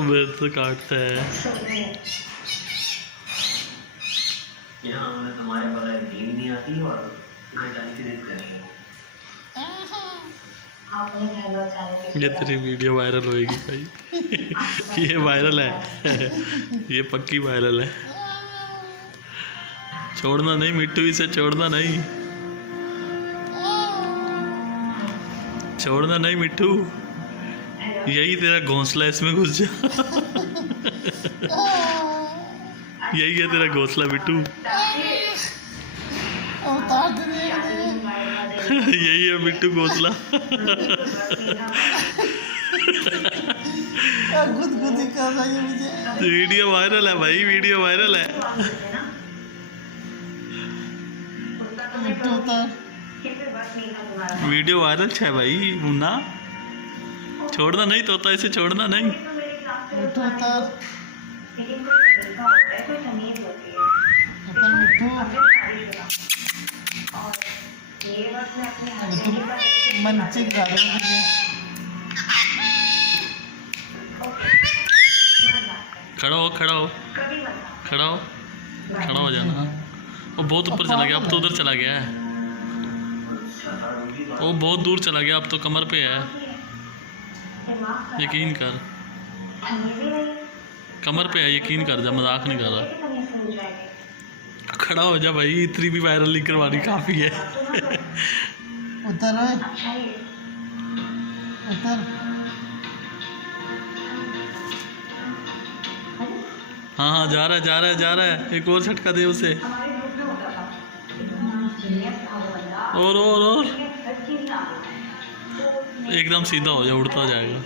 मेरे तो काटता है। यहाँ हमारे बगैर नींद नहीं आती और घंटा की जिद करनी है। ये तेरी वीडियो वायरल होएगी भाई। ये वायरल है। ये पक्की वायरल है। छोड़ना नहीं मिट्टू, इसे छोड़ना नहीं, छोड़ना नहीं मिट्टू। यही तेरा घोंसला, इसमें घुस जा। यही है तेरा घोंसला बिट्टू। यही है बिट्टू घोंसला। वीडियो वायरल है भाई, वीडियो वायरल है। वीडियो वायरल है भाई। मुन्ना छोड़ना नहीं, तोता इसे छोड़ना नहीं। खड़ा हो, खड़ा हो, खड़ा हो, खड़ा हो जाना। वो बहुत ऊपर चला गया, अब तो उधर चला गया है। वो बहुत दूर चला गया, अब तो कमर पे है। यकीन कर, कमर पे है, यकीन कर जा, मजाक नहीं कर रहा। खड़ा हो जा भाई, इतनी भी वायरल नहीं करवानी, काफ़ी है। उतर उतर। हाँ हाँ, जा रहा है, जा रहा है, जा रहा है। एक और झटका दे उसे। और एकदम सीधा हो जा, उड़ता जाएगा।